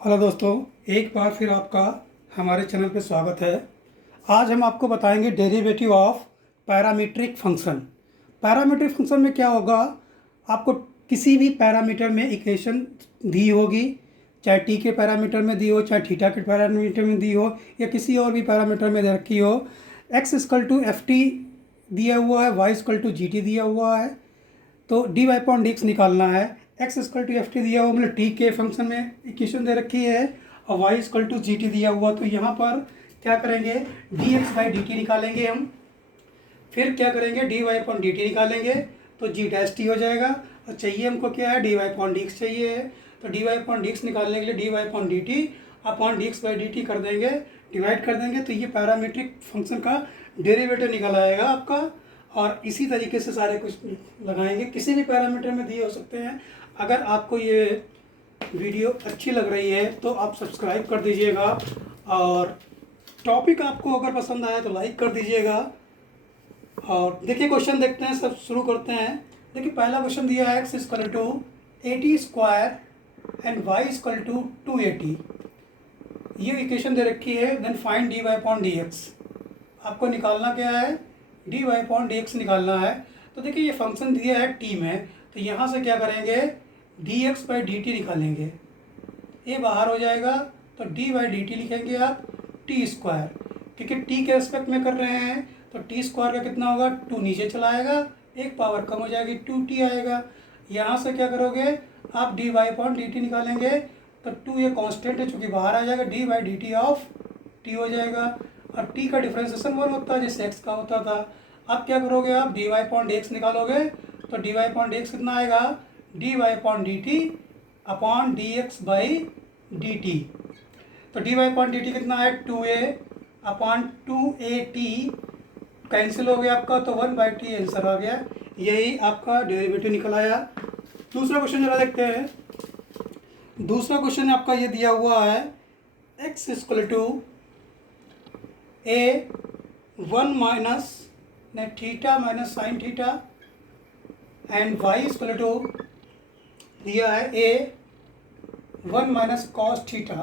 Hello दोस्तों, एक बार फिर आपका हमारे चैनल पे स्वागत है। आज हम आपको बताएंगे derivative of parametric function. Parametric function में क्या होगा, आपको किसी भी पैरामीटर में इक्वेशन दी होगी, चाहे टी के पैरामीटर में दी हो, चाहे थीटा के पैरामीटर में दी हो, या किसी और भी पैरामीटर में दे रखी हो। X equal to f t दिया हुआ है, y equal to g t दिया हुआ है, तो D y upon d x निकालना है। X equal to f t दिया हुआ, मतलब टी के फंक्शन में इक्वेशन दे रखी है, और y equal to g t दिया हुआ, तो यहाँ पर क्या करेंगे, d x by d t निकालेंगे हम। फिर क्या करेंगे, d y upon d t निकालेंगे, तो जी डैश टी हो जाएगा। और चाहिए हमको क्या है, d y upon d x चाहिए है, तो D y upon d x निकालने के लिए d y upon d t upon d x by d t कर देंगे, डिवाइड कर देंगे, तो ये पैरामीट्रिक फंक्शन का डेरिवेटिव निकल आएगा आपका। और इसी तरीके से सारे कुछ लगाएंगे, किसी भी पैरामीटर में दिए हो सकते हैं। अगर आपको ये वीडियो अच्छी लग रही है तो आप सब्सक्राइब कर दीजिएगा, और टॉपिक आपको अगर पसंद आया तो लाइक कर दीजिएगा। और देखिए क्वेश्चन देखते हैं, सब शुरू करते हैं। देखिए पहला क्वेश्चन दिया है, x equal to 80 square and y equal to 280। ये इक्वेशन दे रखी है। Then find d y upon d x. आपको निकालना क्या है, d y upon d x निकालना है। तो देखिए ये फंक्शन दिया है टी में, तो यहाँ से क्या करेंगे, d x by d t निकालेंगे, ये बाहर हो जाएगा, तो डी बाई डी टी लिखेंगे आप टी स्क्वायर, क्योंकि टी के रेस्पेक्ट में कर रहे हैं, तो टी स्क्वायर का कितना होगा, 2 नीचे चला आएगा, एक पावर कम हो जाएगी, 2t आएगा। यहाँ से क्या करोगे आप, d y upon d t निकालेंगे, तो 2 ये कांस्टेंट है, चूँकि बाहर आ जाएगा, D by d t of T हो जाएगा। और t का डिफ्रेंसिएशन 1 होता है, जैसे x का होता था। अब क्या करोगे आप, d y upon d x निकालोगे, तो D y upon d x कितना आएगा, d y upon d t upon d x by d t. तो D y upon d t कितना है, 2a अपॉन 2at, कैंसिल हो गया आपका, तो 1/t आंसर आ गया। यही आपका डेरिवेटिव निकल आया। दूसरा क्वेश्चन जरा देखते हैं। दूसरा क्वेश्चन आपका ये दिया हुआ है, x equal to a 1 minus theta minus sine theta and y equal to दिया है a 1 minus cos theta.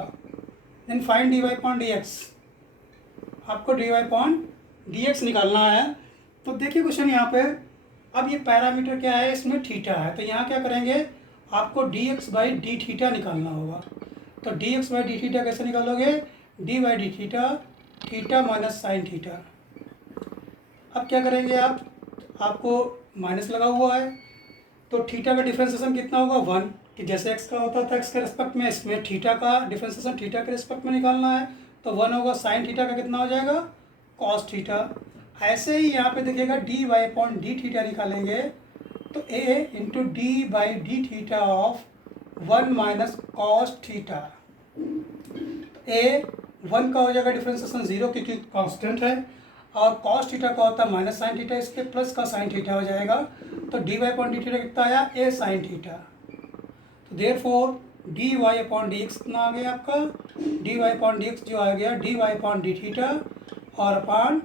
Then find d y upon d x. आपको d y upon d x निकालना है। तो देखिए क्वेश्चन यहाँ पे, अब ये पैरामीटर क्या है, इसमें थीटा है, तो यहाँ क्या करेंगे, आपको D x by d theta निकालना होगा। तो d x by d theta कैसे निकालोगे, D by d theta, theta minus sine theta. अब क्या करेंगे आप, आपको माइनस लगा हुआ है, तो थीटा का डिफ्रेंसिएशन कितना होगा, 1, कि जैसे एक्स का होता था एक्स के रिस्पेक्ट में, इसमें थीटा का डिफ्रेंसिएशन थीटा के रिस्पेक्ट में निकालना है, तो 1 होगा। साइन थीटा का कितना हो जाएगा, कॉस थीटा। ऐसे ही यहाँ पे देखिएगा, d y upon d theta निकालेंगे, तो a into d by d theta of 1 minus cos theta. A 1 का हो जाएगा डिफ्रेंसिएशन 0, क्योंकि कांस्टेंट है, और कॉस थीटा का होता है माइनस साइन थीटा, इसके प्लस का साइन थीटा हो जाएगा, तो D y upon d theta कितना आया, ए साइन थीटा। तो therefore d y upon d x कितना आ गया आपका, D y upon d x जो आ गया, d y upon d theta और upon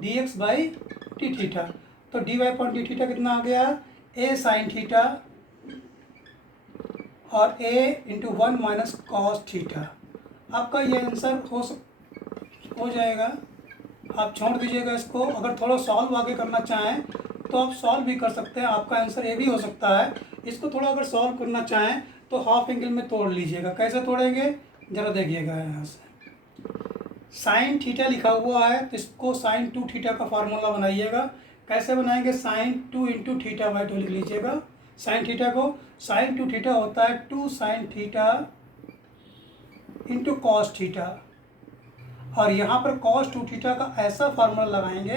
d x by d theta. तो D y upon d theta कितना आ गया, ए साइन थीटा और ए इंटू 1 माइनस कॉस थीटा। आपका ये आंसर हो जाएगा। आप छोड़ दीजिएगा इसको। अगर थोड़ा सॉल्व आगे करना चाहें तो आप सॉल्व भी कर सकते हैं, आपका आंसर ये भी हो सकता है। इसको थोड़ा अगर सॉल्व करना चाहें तो हाफ एंगल में तोड़ लीजिएगा। कैसे तोड़ेंगे ज़रा देखिएगा, यहाँ से साइन थीटा लिखा हुआ है, तो इसको साइन 2 थीटा का फार्मूला बनाइएगा। कैसे बनाएंगे, साइन 2 इंटू थीटा बाई 2 लिख लीजिएगा। साइन थीटा को, साइन 2 थीटा होता है 2 sine theta into cos theta, और यहाँ पर कॉस 2 थीटा का ऐसा फार्मूला लगाएंगे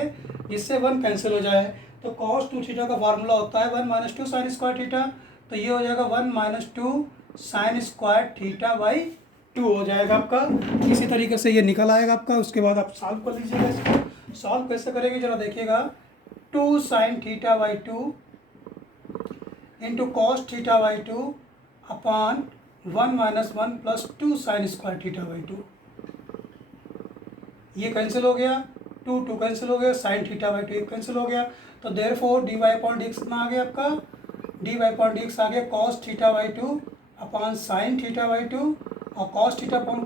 जिससे 1 कैंसिल हो जाए। तो कॉस 2 थीटा का फार्मूला होता है 1 माइनस 2 साइन स्क्वायर थीटा, तो ये हो जाएगा 1 minus 2 sine square theta by 2 हो जाएगा आपका। इसी तरीके से ये निकल आएगा आपका। उसके बाद आप सॉल्व कर लीजिएगा इसको। सॉल्व कैसे करेंगे जरा देखिएगा, 2 sign theta by 2 into cos theta by 2 upon 1 minus 1 plus 2 sine square theta by 2। ये कैंसिल हो गया, 2 कैंसिल हो गया, साइन थीटा बाई 2 कैंसिल हो गया। तो therefore d y upon d x कितना आ गया आपका, D y upon d x आ गया cos theta by 2 upon sine theta by 2 और cos theta upon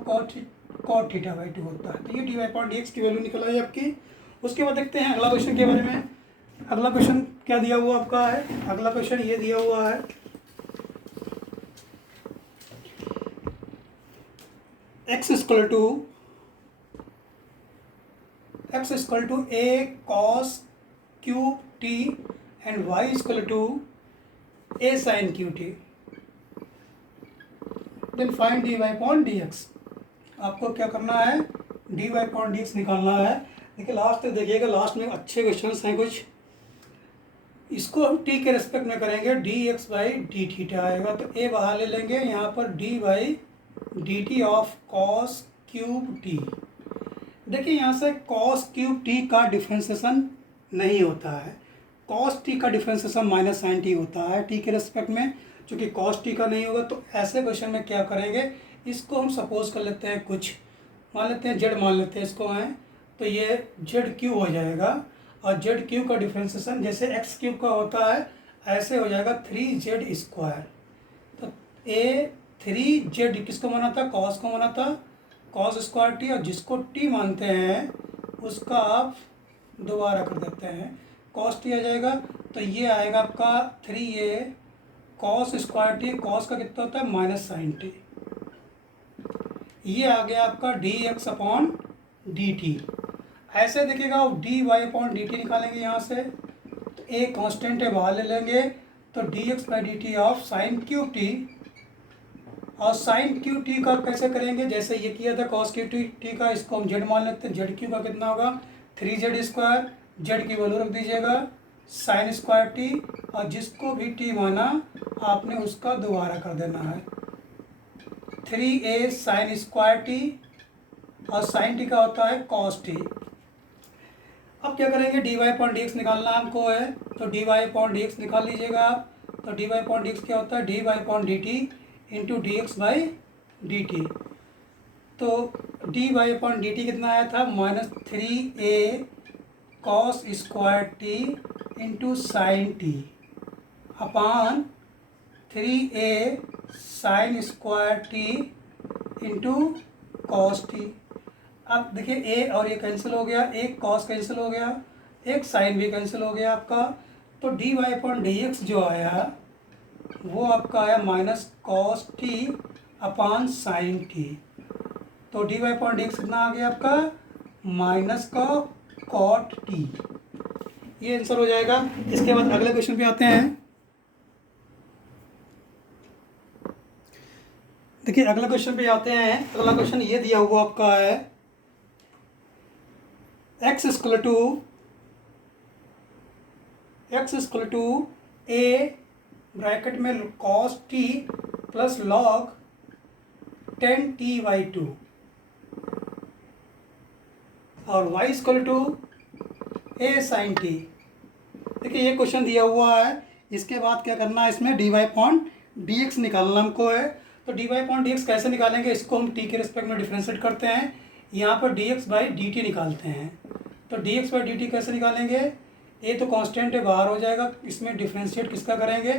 cot theta by 2 होता है। तो ये dy अपॉन dx की वैल्यू निकल आई आपकी। उसके बाद देखते हैं अगला क्वेश्चन के बारे में। अगला क्वेश्चन क्या दिया हुआ आपका है? अगला क्वेश्चन ये दिया हुआ है x equal to a cos cube t and y equal to a sin QT, then find dy upon dx। आपको क्या करना है? dy अपॉन dx निकालना है। देखिए लास्ट तक देखिएगा, लास्ट में अच्छे क्वेश्चंस हैं कुछ। इसको हम t के रेस्पेक्ट में करेंगे, dx बाई डी थीटा आएगा, तो a बाहर ले लेंगे, यहाँ पर d by d t of cos cube T. देखिए यहाँ से कॉस क्यूब टी का डिफ्रेंसिएशन नहीं होता है, कॉस टी का डिफ्रेंसिएशन माइनस साइन टी होता है टी के रेस्पेक्ट में। चूँकि कॉस टी का नहीं होगा तो ऐसे क्वेश्चन में क्या करेंगे, इसको हम सपोज कर लेते हैं, कुछ मान लेते हैं जेड मान लेते हैं इसको हैं, तो ये जेड क्यू हो जाएगा। और जेड क्यू का डिफ्रेंसिएशन जैसे एक्स क्यूब का होता है ऐसे हो जाएगा 3z स्क्वायर। तो ए 3z किसको माना था? कॉस को माना था, कॉस स्क्वायर टी, और जिसको टी मानते हैं उसका आप दोबारा कर देते हैं, कॉस टी आ जाएगा। तो ये आएगा आपका 3a cos square T, cos का कितना होता है? Minus sine t. ये आ गया आपका dx अपॉन डी टी। ऐसे देखिएगा dy अपॉन डी टी निकालेंगे यहाँ से, तो a कांस्टेंट है बाहर ले लेंगे, तो dx by d t of sign cube T. और साइन क्यू टी का कैसे करेंगे? जैसे ये किया था कॉस क्यू टी का, इसको हम जेड मान लेते हैं। जेड क्यू का कितना होगा? 3z स्क्वायर, जेड की वैल्यू रख दीजिएगा साइन स्क्वायर टी, और जिसको भी टी माना आपने उसका दोबारा कर देना है, 3a साइन स्क्वायर टी, और साइन टी का होता है कॉस टी। अब क्या करेंगे? dy अपॉन डी एक्स निकालना हमको है, तो dy अपॉन डी एक्स निकाल लीजिएगा आप। तो dy अपॉन डी एक्स क्या होता है? dy upon d t into d x by d t. तो dy अपॉन डी टी कितना आया था? Minus 3a cos square t into sine t upon 3a sine square t into cos t. अब देखिए a और ये cancel हो गया, एक कॉस कैंसिल हो गया, एक साइन भी कैंसिल हो गया आपका। तो dy अपॉन डी एक्स जो आया वो आपका आया minus cos T upon sine T. तो dy अपॉन डी एक्स कितना आ गया आपका? माइनस का कॉट टी। ये आंसर हो जाएगा। इसके बाद अगले क्वेश्चन पे आते हैं। देखिए अगले क्वेश्चन पे आते हैं। अगला क्वेश्चन ये दिया हुआ आपका है x equal to a bracket में cos t plus log 10t/2 और y equal to a sin t। देखिए ये क्वेश्चन दिया हुआ है। इसके बाद क्या करना है, इसमें dy अपॉन डी एक्स निकालना हमको है। तो dy अपॉन डी एक्स कैसे निकालेंगे? इसको हम t के रिस्पेक्ट में डिफ्रेंशिएट करते हैं, यहाँ पर dx बाई डी टी निकालते हैं। तो dx बाई डी टी कैसे निकालेंगे? a तो कांस्टेंट है बाहर हो जाएगा, इसमें डिफ्रेंशिएट किसका करेंगे?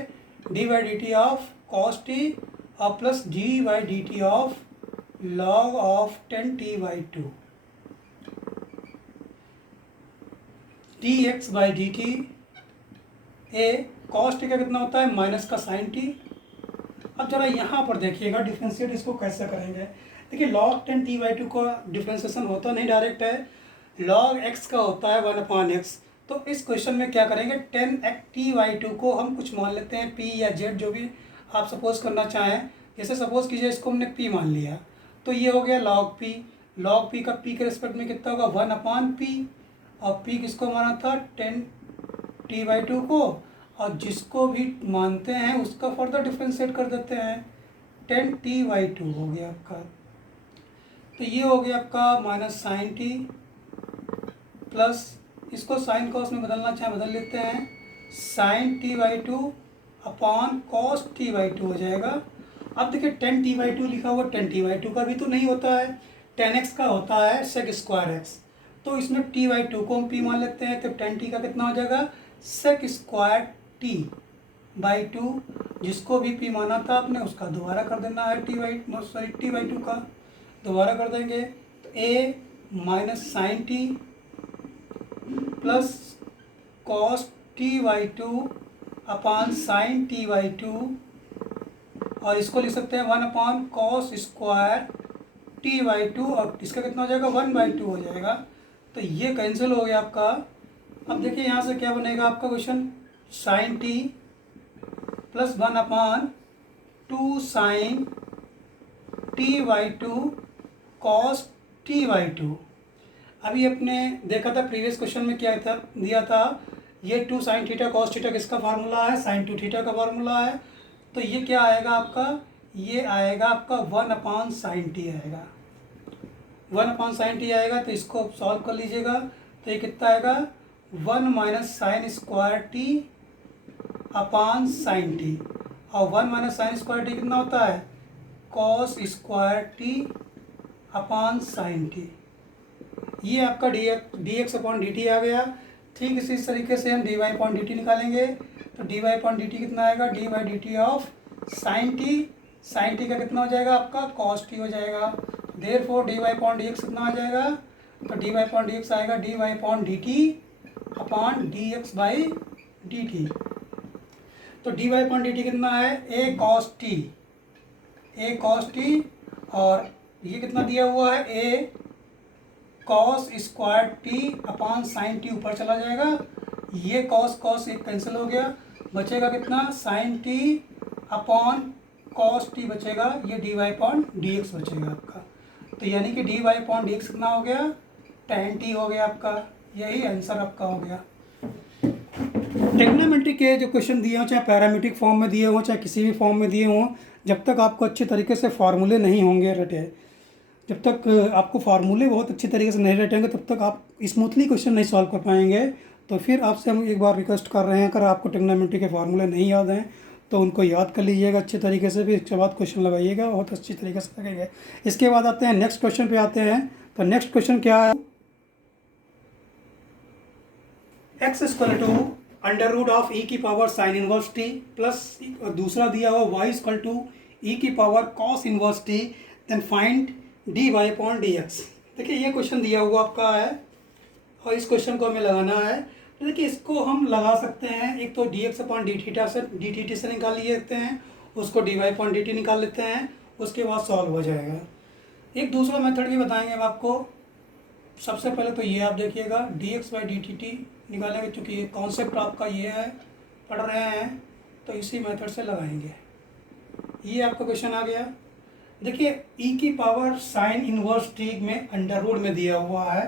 d by d t of cos t और plus d by d t of log of 10t/2 dx by d t. A cos t का कितना होता है? माइनस का साइन टी। अब जरा यहाँ पर देखिएगा डिफ्रेंशिएट इसको कैसे करेंगे। देखिए लॉग 10t/2 का डिफ्रेंशिएशन होता नहीं डायरेक्ट है, लॉग x का होता है 1/x। तो इस क्वेश्चन में क्या करेंगे, 10t/2 को हम कुछ मान लेते हैं p या z, जो भी आप सपोज करना चाहें। जैसे सपोज कीजिए इसको हमने p मान लिया, तो ये हो गया log p। log p का p के रिस्पेक्ट में कितना होगा? 1/p। और p किसको माना था? 10t/2 को, और जिसको भी मानते हैं उसका फर्दर डिफ्रेंशिएट कर देते हैं, 10t/2 हो गया आपका। तो ये हो गया आपका माइनस साइन टी प्लस, इसको साइन कॉस में बदलना चाहे बदल लेते हैं, sign t/2 upon cos t/2 हो जाएगा। अब देखिए 10t/2 लिखा हुआ, 10t/2 का भी तो नहीं होता है, 10x का होता है सेक स्क्वायर x। तो इसमें t/2 को हम p मान लेते हैं, तो 10t का कितना हो जाएगा? सेक स्क्वायर t/2, जिसको भी पी माना था आपने उसका दोबारा कर देना है, टी बाई टू का दोबारा कर देंगे। तो a minus sine t plus cos t by two upon sine t by two, और इसको लिख सकते हैं 1 upon cos square t by two, और इसका कितना हो जाएगा 1 बाई टू हो जाएगा। तो ये कैंसिल हो गया आपका। अब देखिए यहाँ से क्या बनेगा आपका question, sine t plus 1 upon 2 sine t by two cos t by two. अभी अपने देखा था प्रीवियस क्वेश्चन में क्या था दिया था, ये 2 साइन थीटा कॉस थीटा किसका फार्मूला है, साइन 2 थीटा का फार्मूला है। तो ये क्या आएगा आपका, ये आएगा आपका 1 अपान साइन टी आएगा, 1 अपान साइन टी आएगा। तो इसको सॉल्व कर लीजिएगा। तो ये कितना आएगा 1 minus sine square t upon sine t, और 1 माइनस साइन स्क्वायर टी कितना होता है cos square t upon sine t. ये आपका d x upon d t आ गया। ठीक इसी तरीके से हम d y upon d t निकालेंगे। तो D y upon d t कितना आएगा, d y d t of sine t का कितना हो जाएगा आपका कॉस टी हो जाएगा। Therefore d y upon d x कितना आ जाएगा, तो D y upon d x आएगा d y upon d t upon d x by d t. तो D y upon d t कितना है ए कॉस टी, और ये कितना दिया हुआ है a cos square t upon sine t ऊपर चला जाएगा। ये कॉस एक कैंसिल हो गया, बचेगा कितना sine t upon cos t बचेगा, ये d y upon d x बचेगा आपका। तो यानी कि d y upon d x कितना हो गया tan टी हो गया आपका। यही आंसर आपका हो गया। ट्रिग्नोमेट्री के जो क्वेश्चन दिए हों, चाहे पैरामीट्रिक फॉर्म में दिए हों चाहे किसी भी फॉर्म में दिए हों, जब तक आपको अच्छे तरीके से फार्मूले नहीं होंगे रटे, जब तक आपको फार्मूले बहुत अच्छी तरीके से नहीं रटेंगे तब तक आप स्मूथली क्वेश्चन नहीं सॉल्व कर पाएंगे। तो फिर आपसे हम एक बार रिक्वेस्ट कर रहे हैं, अगर आपको ट्रिग्नोमेट्री के फार्मूले नहीं याद हैं तो उनको याद कर लीजिएगा अच्छे तरीके से, फिर इसके बाद क्वेश्चन लगाइएगा, बहुत अच्छी तरीके से लगेंगे। इसके बाद आते हैं नेक्स्ट क्वेश्चन पे आते हैं। तो नेक्स्ट क्वेश्चन क्या है, x equal to under root of e की power sine inverse t plus दूसरा दिया हुआ वाई इक्वल टू ई की power cos inverse t, then find d y upon d x. देखिए ये क्वेश्चन दिया हुआ आपका है और इस क्वेश्चन को हमें लगाना है। तो देखिए इसको हम लगा सकते हैं, एक तो d x upon d theta से डी टी टी से निकाल लेते हैं, उसको d y upon d t निकाल लेते हैं, उसके बाद सॉल्व हो जाएगा। एक दूसरा मेथड भी बताएंगे हम आपको। सबसे पहले तो ये आप देखिएगा D x by d t T निकालेंगे, क्योंकि ये कॉन्सेप्ट आपका ये है पढ़ रहे हैं तो इसी मेथड से लगाएंगे। ये आपका क्वेश्चन आ गया। देखिए ई की पावर साइन इनवर्स टी में अंडर रूट में दिया हुआ है,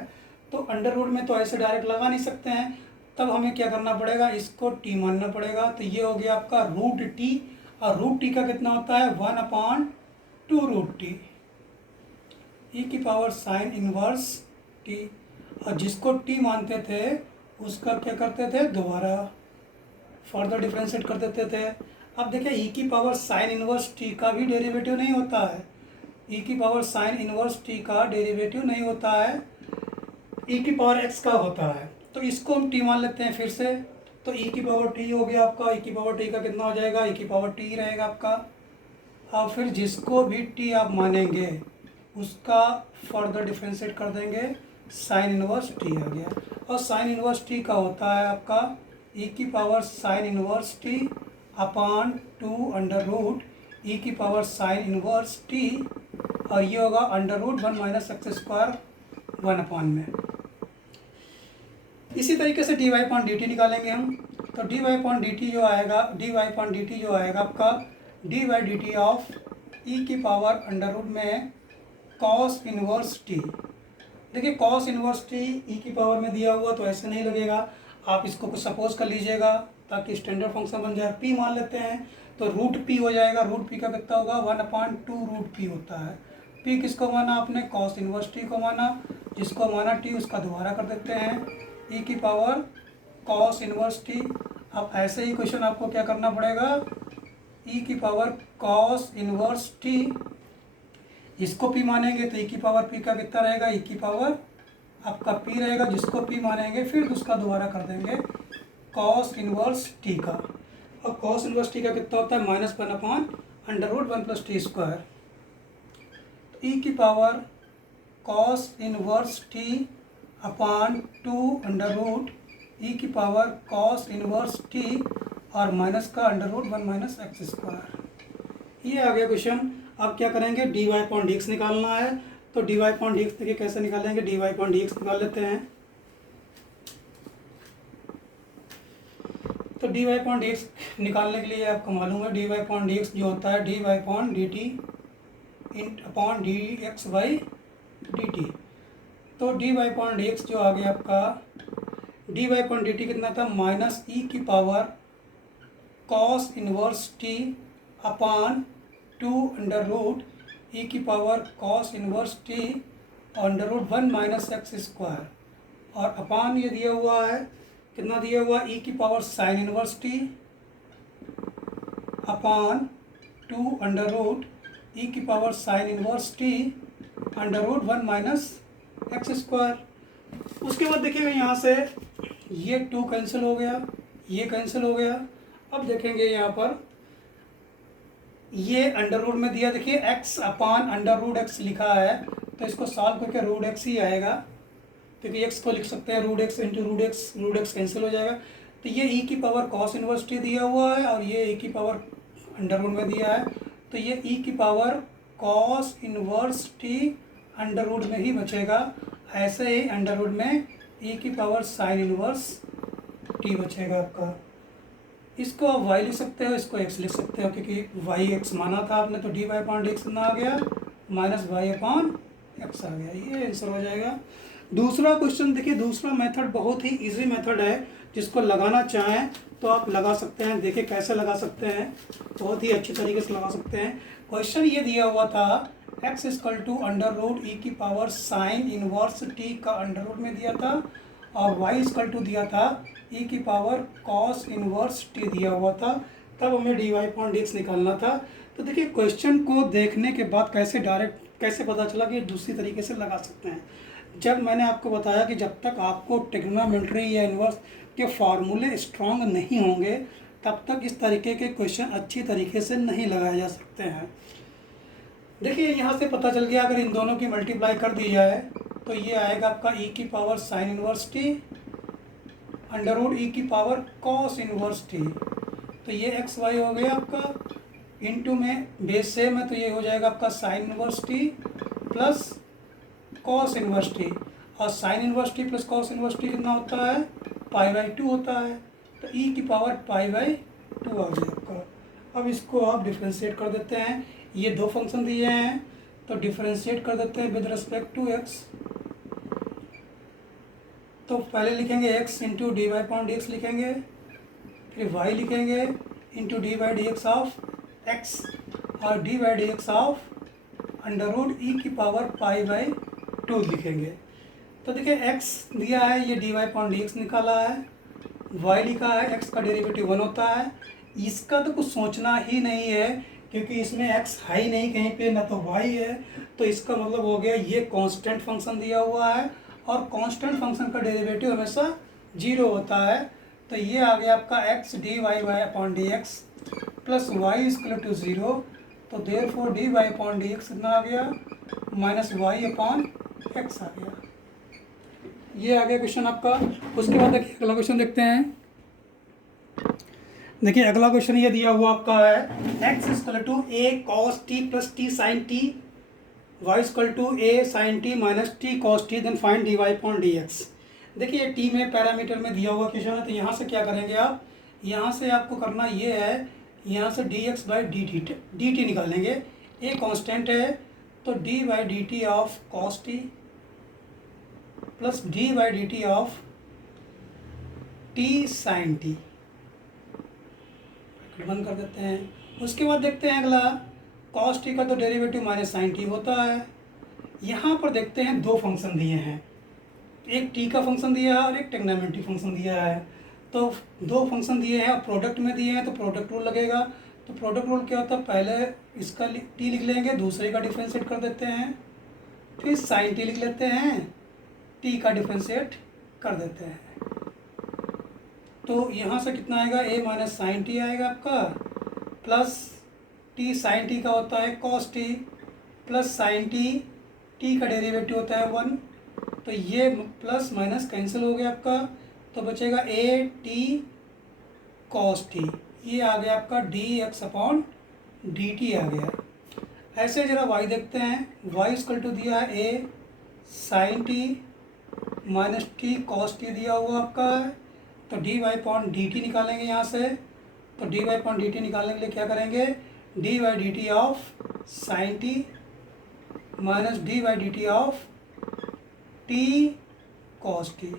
तो अंडर रूट में तो ऐसे डायरेक्ट लगा नहीं सकते हैं, तब हमें क्या करना पड़ेगा, इसको टी मानना पड़ेगा। तो ये हो गया आपका रूट टी, और रूट टी का कितना होता है 1 अपॉन 2 रूट टी, ई की पावर साइन इनवर्स टी, और जिसको टी मानते थे उसका क्या करते थे दोबारा फर्दर डिफ्रेंशिएट कर देते थे। अब देखिए ई की पावर साइन इनवर्स टी का भी डेरिवेटिव नहीं होता है, ई की पावर साइन इनवर्स टी का डेरिवेटिव नहीं होता है, ई की पावर एक्स का होता है। तो इसको हम टी मान लेते हैं फिर से। तो ई की पावर टी हो गया आपका, ई की पावर टी का कितना हो जाएगा, ई की पावर टी रहेगा आपका। और फिर जिसको भी टी आप मानेंगे उसका फर्दर डिफ्रेंशिएट कर देंगे, साइन इनवर्स टी आ गया। और साइन इनवर्स टी का होता है आपका ई की power sine inverse t upon 2 under root e की पावर साइन इनवर्स टी, और ये होगा under root 1 minus x square 1 upon में। इसी तरीके से d y upon d t निकालेंगे हम। तो D y upon d t जो आएगा, d y upon d t जो आएगा आपका D y d t of e की पावर अंडर रूट में कॉस इनवर्स टी। देखिए कॉस इनवर्स टी ई की पावर में दिया हुआ तो ऐसे नहीं लगेगा, आप इसको कुछ सपोज कर लीजिएगा ताकि स्टैंडर्ड फंक्शन बन जाए। पी मान लेते हैं तो रूट पी हो जाएगा, रूट पी का कितना होगा 1 अपॉन 2 रूट पी होता है। पी किसको माना आपने, कॉस इनवर्स टी को माना, जिसको माना टी उसका दोबारा कर देते हैं ई की पावर कॉस इनवर्स टी। अब ऐसे ही क्वेश्चन आपको क्या करना पड़ेगा, ई की पावर कॉस इनवर्स टी, इसको पी मानेंगे तो ई की पावर पी का कितना रहेगा, ई की पावर आपका पी रहेगा, जिसको पी मानेंगे फिर उसका दोबारा कर देंगे कॉस इनवर्स टी का। और कॉस इनवर्स टी का कितना होता है -1/√1 + t²। ई की power cos inverse t upon 2 √ ई की पावर कॉस इनवर्स टी और माइनस का √1 - x²। ये आ गया क्वेश्चन। अब क्या करेंगे, dy/dx निकालना है। तो dy/dx देखिए कैसे निकालेंगे, dy/dx निकाल लेते हैं। तो dy/dx निकालने के लिए आपको मालूम है dy/dx जो होता है dy/dt अपॉन dx/dt। तो dy/dx जो आ गया आपका dy/dt कितना था -e की power cos inverse t upon 2 √ e की पावर कॉस इनवर्स टी और √1 - x²। और अपान ये दिया हुआ है, कितना दिया हुआ, e की power sine inverse t upon 2 √ e की power sine inverse T √1 - x²। उसके बाद देखिएगा यहाँ से ये 2 कैंसिल हो गया, ये कैंसिल हो गया। अब देखेंगे यहाँ पर ये अंडर रूट में दिया, देखिए x अपॉन √x लिखा है, तो इसको सॉल्व करके √x ही आएगा, क्योंकि x को लिख सकते हैं √x इंटू √x कैंसिल हो जाएगा। तो ये e की पावर कॉस इनवर्स टी दिया हुआ है और ये e की पावर अंडर रूट में दिया है, तो ये e की power cos inverse t under root में ही बचेगा। ऐसे ही अंडर रूट में e की पावर साइन इनवर्स टी बचेगा आपका। इसको आप y लिख सकते हो, इसको x लिख सकते हो, क्योंकि y x माना था आपने, तो dy/dx कितना आ गया -y/x आ गया। ये आंसर हो जाएगा। दूसरा क्वेश्चन देखिए, दूसरा मेथड बहुत ही इजी मेथड है, जिसको लगाना चाहें तो आप लगा सकते हैं। देखिए कैसे लगा सकते हैं, बहुत ही अच्छी तरीके से लगा सकते हैं। क्वेश्चन ये दिया हुआ था x = अंडर रूट e की पावर साइन इनवर्स t का अंडर रूट में दिया था, और y = दिया था e की पावर कॉस इनवर्स t दिया हुआ था। तब हमें dy/dx निकालना था। तो देखिए क्वेश्चन को देखने के बाद कैसे पता चला कि दूसरी तरीके से लगा सकते हैं। जब मैंने आपको बताया कि जब तक आपको ट्रिग्नोमेट्री या इन्वर्स के फार्मूले स्ट्रांग नहीं होंगे, तब तक इस तरीके के क्वेश्चन अच्छी तरीके से नहीं लगाए जा सकते हैं। देखिए यहाँ से पता चल गया, अगर इन दोनों की मल्टीप्लाई कर दी जाए तो ये आएगा आपका e की power sine inverse t under root e की पावर कॉस इनवर्स टी। तो ये एक्स वाई हो गया आपका, इनटू में बेस सेम है तो ये हो जाएगा आपका sine inverse t plus cos inverse t. और sine inverse t plus cos inverse t कितना होता है π/2 होता है। तो e की पावर π/2 आ गया आपका। अब इसको आप डिफ्रेंशिएट कर देते हैं। ये दो फंक्शन दिए हैं तो डिफ्रेंशिएट कर देते हैं विद रिस्पेक्ट टू x। तो पहले लिखेंगे x इंटू dy/dx लिखेंगे, फिर y लिखेंगे इंटू dy/dx ऑफ x और dy/dx of under root e की पावर π/2 लिखेंगे। तो देखिए x दिया है, ये dy/dx निकाला है, y लिखा है, x का डेरिवेटिव 1 होता है। इसका तो कुछ सोचना ही नहीं है, क्योंकि इसमें x है ही नहीं कहीं पे, ना तो y है। तो इसका मतलब हो गया ये कांस्टेंट फंक्शन दिया हुआ है, और कांस्टेंट फंक्शन का डेरिवेटिव हमेशा 0 होता है। तो ये आ गया आपका x dy/dx प्लस y = 0। तो देयरफॉर dy/dx कितना आ गया -y/x आ गया। ये आ गया क्वेश्चन आपका। उसके बाद देखिए अगला क्वेश्चन देखते हैं। देखिए अगला क्वेश्चन ये दिया हुआ आपका है x = a cos t + t sin t, y = a sin t - t cos t, then find dy/dx। देखिए t में पैरामीटर में दिया हुआ क्वेश्चन है, तो यहाँ से क्या करेंगे आप, यहाँ से आपको करना ये है, यहाँ से dx/dt निकालेंगे। a कांस्टेंट है तो d/dt of cos t plus d/dt of t sin t, बंद कर देते हैं। उसके बाद देखते हैं अगला, cos t का तो डेरिवेटिव -sin t होता है। यहाँ पर देखते हैं दो फंक्शन दिए हैं, एक t का फंक्शन दिया है और एक ट्रिग्नोमेट्री फंक्शन दिया है। तो दो फंक्शन दिए हैं और प्रोडक्ट में दिए हैं, तो प्रोडक्ट रूल लगेगा। तो प्रोडक्ट रूल क्या होता है, पहले इसका t लिख लेंगे, दूसरे का डिफ्रेंशिएट कर देते हैं, फिर sin t लिख लेते हैं, t का डिफ्रेंशिएट कर देते हैं। तो यहाँ से कितना आएगा, a माइनस साइन टी आएगा आपका, प्लस t साइन टी का होता है cos T, plus sign T, t का डेरिवेटिव होता है 1, तो ये प्लस माइनस कैंसिल हो गया आपका, तो बचेगा a t कॉस टी, ये आ गया आपका dx अपॉन dt आ गया। ऐसे जरा y देखते हैं, y इक्वल टू दिया है a sine T minus t cos t दिया हुआ आपका है, तो D y upon d t निकालेंगे यहाँ से, तो D y upon d t निकालने के लिए क्या करेंगे, d y d t of sine T minus d y d t of t cos t.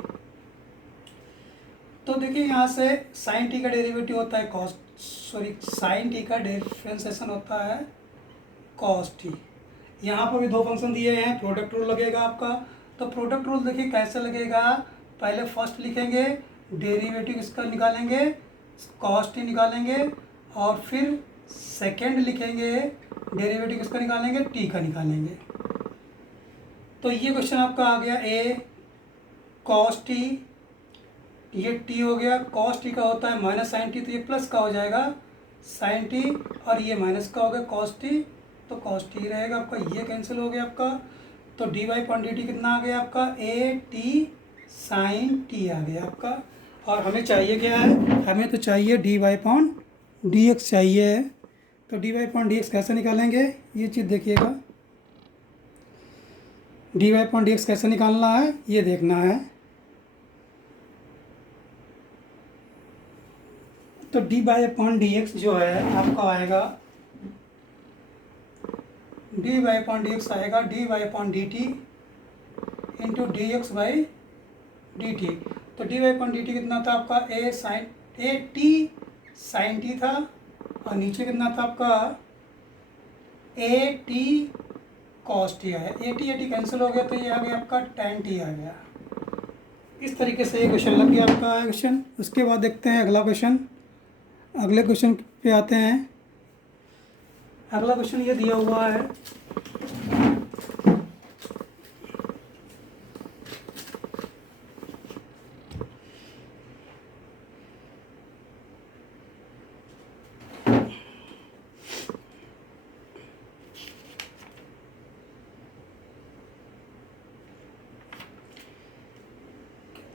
तो देखिए यहाँ से साइन टी का डेरिवेटिव होता है साइन टी का डिफरेंशिएशन होता है कॉस टी। यहाँ पर भी दो फंक्शन दिए हैं, प्रोडक्ट रूल लगेगा आपका, तो प्रोडक्ट रूल देखिए कैसे लगेगा, पहले फर्स्ट लिखेंगे डेरिवेटिव इसका निकालेंगे कॉस टी निकालेंगे, और फिर सेकेंड लिखेंगे डेरिवेटिव इसका निकालेंगे टी का निकालेंगे। तो ये क्वेश्चन आपका आ गया ए कॉस टी, ये टी हो गया, कॉस टी का होता है माइनस साइन टी, तो ये प्लस का हो जाएगा साइन टी, और ये माइनस का हो गया कॉस टी, तो कॉस टी रहेगा आपका, ये कैंसिल हो गया आपका, तो D Y point d t कितना आ गया आपका, ए टी साइन टी आ गया आपका। और हमें चाहिए क्या है, हमें तो चाहिए d Y point D x चाहिए, तो D Y point D x कैसे निकालेंगे, ये चीज़ देखिएगा, d Y point D x कैसे निकालना है ये देखना है। तो D Y point D x जो है आपका आएगा, d Y point D x आएगा d Y point d t into d x by d t. तो D Y point d t कितना था आपका, ए टी साइन टी था, और नीचे कितना था आपका ए टी कॉस टी आया, ए टी कैंसिल हो गया, तो ये आ गया आपका टेन टी आ गया। इस तरीके से ये क्वेश्चन लग गया आपका क्वेश्चन। उसके बाद देखते हैं अगला क्वेश्चन, अगले क्वेश्चन पे आते हैं। अगला क्वेश्चन ये दिया हुआ है,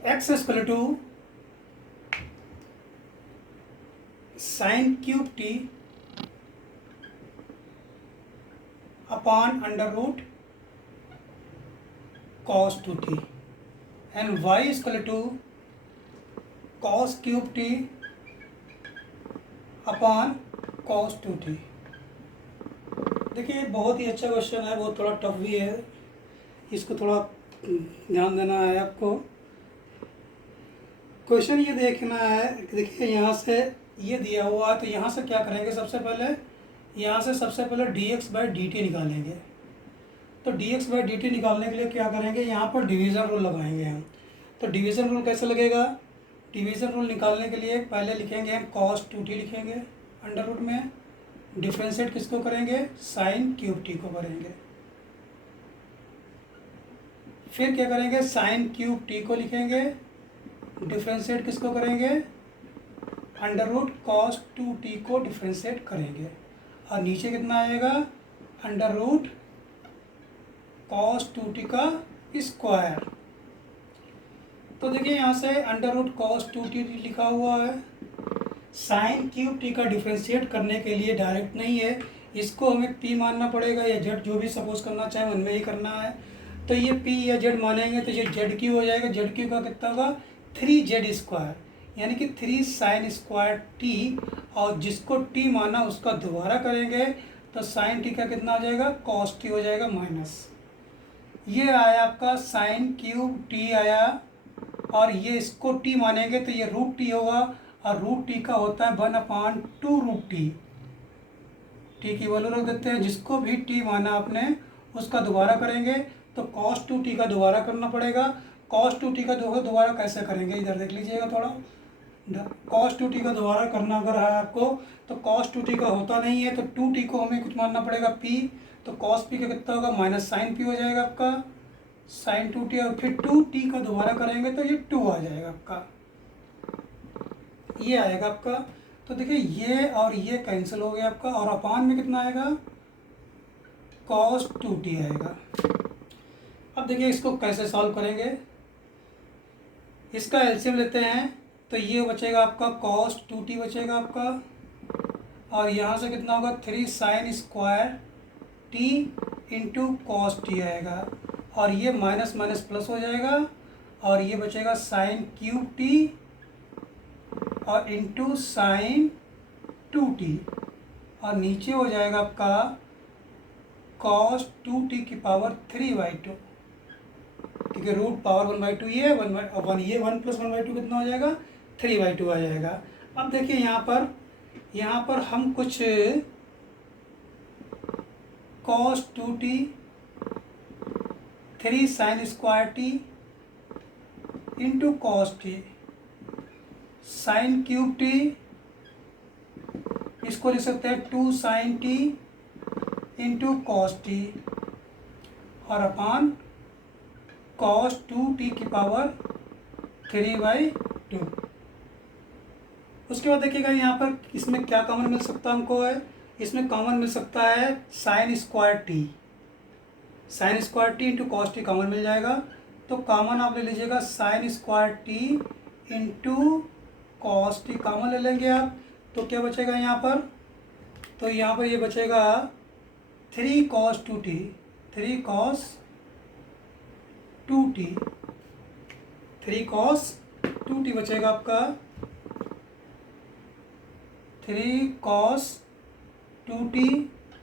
x equal to sine cube T upon under root cos two t, and y equal to cos cube T upon cos two t. देखिए बहुत ही अच्छा क्वेश्चन है, बहुत थोड़ा टफ भी है, इसको थोड़ा ध्यान देना है आपको। क्वेश्चन ये देखना है, देखिए यहाँ से ये दिया हुआ है, तो यहाँ से क्या करेंगे, सबसे पहले यहाँ से सबसे पहले D x by d t निकालेंगे। तो d x by d t निकालने के लिए क्या करेंगे, यहाँ पर डिवीज़न रूल लगाएंगे हम। तो डिवीज़न रूल कैसे लगेगा, डिवीज़न रूल निकालने के लिए पहले लिखेंगे हम कॉस टू टी लिखेंगे अंडर रूट में, डिफ्रेंशिएट किसको करेंगे, साइन क्यूब टी को करेंगे, फिर क्या करेंगे साइन क्यूब टी को लिखेंगे, डिफ्रेंशिएट किसको करेंगे, under root cos two t को डिफ्रेंशिएट करेंगे, और नीचे कितना आएगा, under root cos two t का स्क्वायर। तो देखिए यहाँ से under root cos two t लिखा हुआ है, साइन क्यूब टी का डिफ्रेंशिएट करने के लिए डायरेक्ट नहीं है, इसको हमें पी मानना पड़ेगा या जेड, जो भी सपोज करना चाहें उनमें ही करना है। तो ये पी या जेड मानेंगे तो ये जेड क्यू हो जाएगा, जेड क्यू का कितना होगा 3z स्क्वायर, यानी कि 3 साइन स्क्वायर टी, और जिसको टी माना उसका दोबारा करेंगे तो साइन टी का कितना आ जाएगा, कॉस टी हो जाएगा माइनस, ये आया आपका साइन क्यूब टी आया, और ये इसको टी मानेंगे तो ये रूट टी होगा, और रूट टी का होता है 1/2 रूट टी, टी की वैल्यू रख देते हैं, जिसको भी टी माना आपने उसका दोबारा करेंगे, तो कॉस टू टी का दोबारा करना पड़ेगा। कॉस टू टी का दोबारा कैसे करेंगे, इधर देख लीजिएगा थोड़ा, कॉस टू टी का दोबारा करना अगर है आपको, तो कॉस टू टी का होता नहीं है, तो टू टी को हमें कुछ मानना पड़ेगा पी, तो कॉस पी का कितना होगा माइनस साइन पी हो जाएगा आपका, साइन टू टी, और फिर टू टी का दोबारा करेंगे तो ये 2 आ जाएगा आपका। ये आएगा आपका। तो देखिए ये और ये कैंसिल हो गया आपका, और अपान में कितना आएगा, cos 2t आएगा। अब देखिए इसको कैसे सॉल्व करेंगे, इसका एलसीएम लेते हैं तो ये बचेगा आपका cos 2t बचेगा आपका, और यहाँ से कितना होगा 3 sin square t into cos T आएगा, और ये माइनस माइनस प्लस हो जाएगा, और ये बचेगा साइन क्यूब टी और इंटू साइन 2t, और नीचे हो जाएगा आपका cos 2t की पावर 3/2, क्योंकि रूट पावर 1/2 ये 1 ये 1 + 1/2 कितना हो जाएगा, 3/2 आ जाएगा। अब देखिए यहाँ पर हम कुछ cos 2t 3 sin square t into cos T, sign cube T इसको लिख सकते हैं 2 sin t into cos t, और अपान cos 2t की पावर 3/2। उसके बाद देखिएगा यहाँ पर इसमें क्या कॉमन मिल सकता है हमको, है इसमें कॉमन मिल सकता है sine square t into cos t common मिल जाएगा। तो कॉमन आप ले लीजिएगा sine square t into cos t common ले लेंगे आप, तो क्या बचेगा यहाँ पर, तो यहाँ पर ये बचेगा 3 cos 2t, 3 cos 2t, 3 cos 2t बचेगा आपका, 3 cos 2t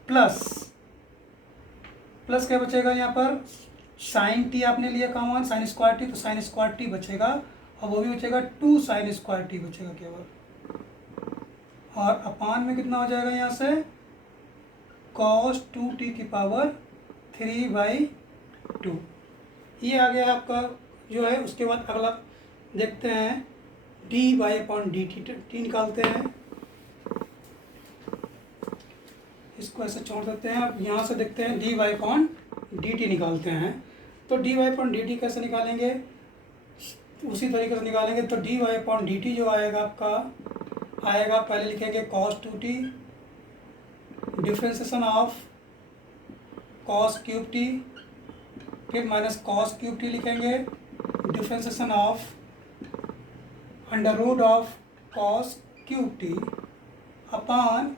प्लस क्या बचेगा यहाँ पर, साइन टी आपने लिया कॉमन, साइन स्क्वायर टी, तो साइन स्क्वायर टी बचेगा, और वो भी बचेगा 2 sin स्क्वायर टी बचेगा केवल, और अपान में कितना हो जाएगा यहाँ से cos 2t की पावर 3/2। ये आ गया आपका जो है। उसके बाद अगला देखते हैं dy/dt निकालते हैं, इसको ऐसे छोड़ देते हैं। अब यहाँ से देखते हैं dy/dt निकालते हैं। तो dy/dt कैसे निकालेंगे, उसी तरीके से निकालेंगे। तो dy/dt जो आएगा आपका आएगा, पहले लिखेंगे cos 2t differentiation of cos cube t, फिर माइनस cos क्यूब टी लिखेंगे, differentiation of under root of cos cube t upon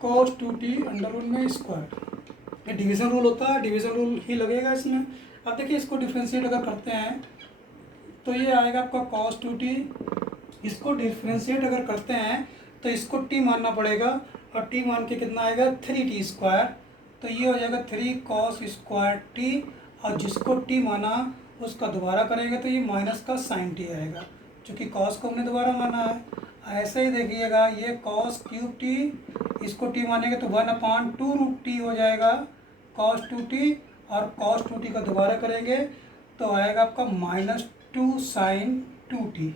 cos 2t under root में स्क्वायर। ये डिवीज़न रूल होता है, डिवीज़न रूल ही लगेगा इसमें। अब देखिए इसको डिफ्रेंशिएट अगर करते हैं तो ये आएगा आपका cos 2t, इसको डिफ्रेंशिएट अगर करते हैं तो इसको t मानना पड़ेगा, और t मान के कितना आएगा 3t², तो ये हो जाएगा 3 cos स्क्वायर t, और जिसको t माना उसका दोबारा करेंगे तो ये माइनस का साइन t आएगा, क्योंकि cos को हमने दोबारा माना है। ऐसे ही देखिएगा ये cos क्यूब t, इसको t मानेंगे तो 1/2√t हो जाएगा cos 2t, और cos 2t का दोबारा करेंगे तो आएगा आपका -2 sin 2t,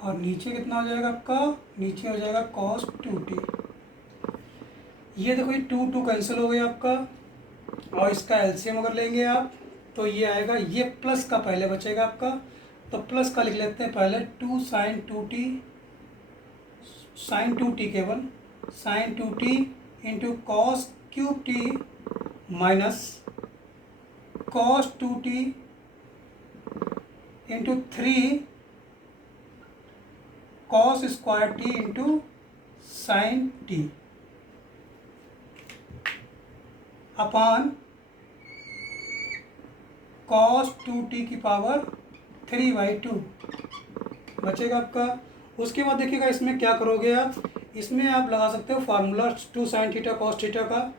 और नीचे कितना हो जाएगा आपका, नीचे हो जाएगा cos 2t। ये देखो ये 2 कैंसिल हो गया आपका, और इसका एलसीएम अगर लेंगे आप तो ये आएगा, ये प्लस का पहले बचेगा आपका, तो प्लस का लिख लेते हैं पहले 2 sin 2t, sin 2t केवल sin 2t into cos cube t minus cos 2t into 3 cos square t into sine t अपान cos 2t की पावर 3/2 बचेगा आपका। उसके बाद देखिएगा इसमें क्या करोगे आप, इसमें आप लगा सकते हो formula 2 sin theta cos theta का।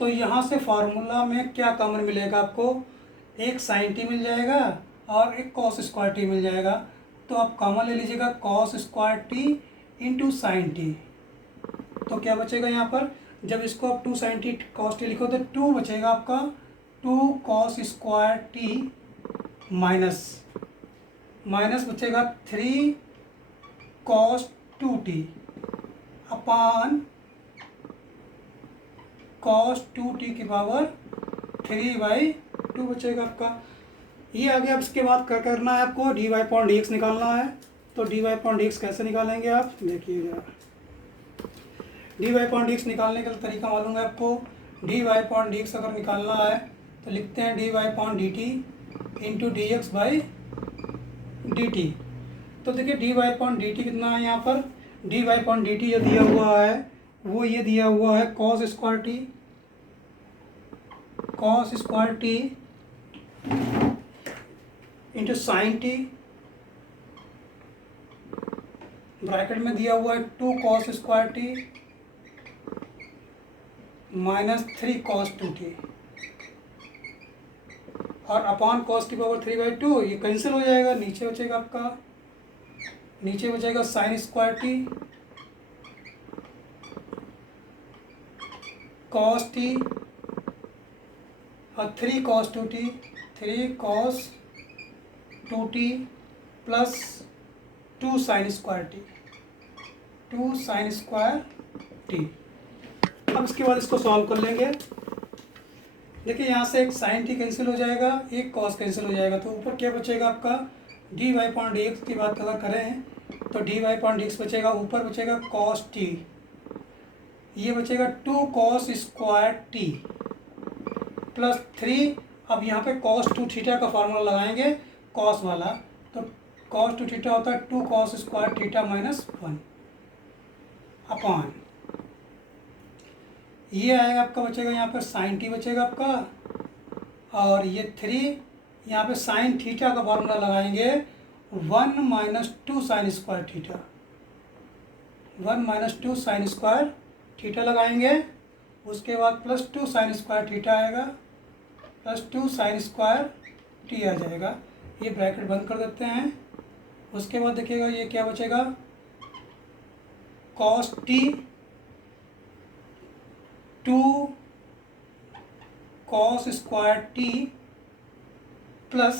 तो यहाँ से फार्मूला में क्या कॉमन मिलेगा आपको, एक sin t मिल जाएगा और एक cos स्क्वायर t मिल जाएगा। तो आप कॉमन ले लीजिएगा cos square t into sine T, तो क्या बचेगा यहाँ पर, जब इसको आप 2 sin t cos t लिखो तो 2 बचेगा आपका, 2 cos स्क्वायर t माइनस बचेगा 3 cos 2t अपान cos 2t की पावर 3/2 बचेगा आपका। ये आगे अब इसके बाद क्या करना है आपको, dy अपॉन dx निकालना है। तो dy अपॉन dx कैसे निकालेंगे आप देखिएगा। dy अपॉन dx निकालने का तरीका मालूम है आपको। dy अपॉन dx अगर निकालना है तो लिखते हैं dy upon dt into dx by dt। तो देखिए dy अपॉन dt कितना है यहाँ पर, dy अपॉन dt जो दिया हुआ है वो ये दिया हुआ है cos square t into sine T, bracket में दिया हुआ है 2 cos square T minus 3 cos 2t और अपॉन cos की पावर 3/2। ये कैंसिल हो जाएगा, नीचे बचेगा आपका, नीचे बचेगा sign square T cos t और 3 cos 2t, 3 cos 2t plus 2 sine square T, 2 sine square T. अब इसके बाद इसको सॉल्व कर लेंगे। देखिए यहाँ से एक साइन टी कैंसिल हो जाएगा, एक कॉस कैंसिल हो जाएगा, तो ऊपर क्या बचेगा आपका, D Y point D X की बात अगर करें तो D Y point D x बचेगा, ऊपर बचेगा कॉस टी, ये बचेगा 2 कॉस स्क्वायर टी प्लस 3। अब यहाँ पे कॉस 2 थीटा का फॉर्मूला लगाएंगे कॉस वाला, तो कॉस 2 थीटा होता है 2 cos square theta minus 1 upon, ये आएगा आपका, बचेगा यहाँ पर साइन टी बचेगा आपका, और ये 3 यहाँ पे साइन थीटा का फॉर्मूला लगाएंगे 1 minus 2 sine square theta, 1 minus 2 sine square theta लगाएंगे। उसके बाद प्लस 2 साइन स्क्वायर थीटा आएगा, प्लस 2 साइन स्क्वायर टी आ जाएगा। ये ब्रैकेट बंद कर देते हैं। उसके बाद देखिएगा ये क्या बचेगा, cos T 2 cos square T plus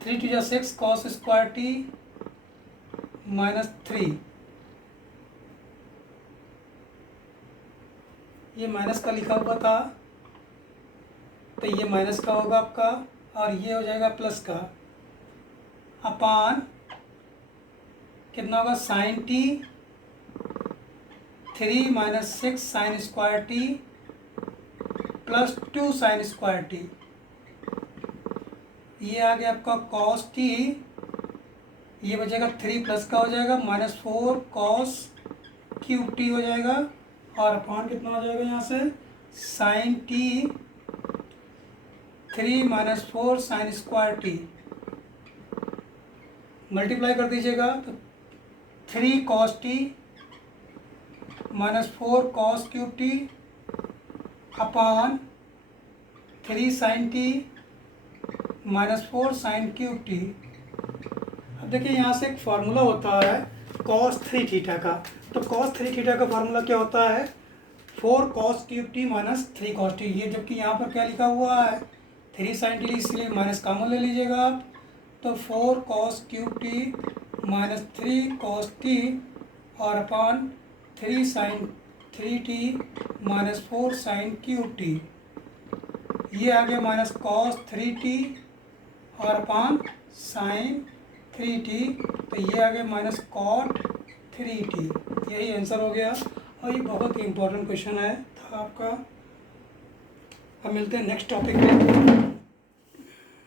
3 to 6 cos square T minus 3, ये माइनस का लिखा हुआ था तो ये माइनस का होगा आपका, और ये हो जाएगा प्लस का, अपान कितना होगा sine T 3 minus 6 sine square T plus 2 sine square T, ये आ गया आपका कॉस टी, ये बचेगा 3 प्लस का हो जाएगा माइनस 4 कॉस क्यूब टी हो जाएगा, और अपॉन कितना हो जाएगा यहाँ से sine T 3 minus 4 sine square T, multiply कर दीजिएगा तो 3 cos T minus 4 cos cube T upon 3 sine T minus 4 sine cube T. अब देखिए यहाँ से एक फार्मूला होता है कॉस 3 थीटा का, तो कॉस 3 थीटा का फार्मूला क्या होता है 4 cos cube t minus 3 cos t, ये जबकि यहाँ पर क्या लिखा हुआ है 3 साइन टी, इसलिए माइनस कॉमन ले लीजिएगा आप, तो 4 cos cube t minus 3 cos t और upon 3 sine 3 t minus 4 sine cube t, ये आ गया माइनस कॉस 3 टी और अपॉन साइन 3 टी, तो ये आ गया माइनस कॉट 3 टी। यही आंसर हो गया, और ये बहुत ही इम्पोर्टेंट क्वेश्चन है था आपका। अब मिलते हैं नेक्स्ट टॉपिक में।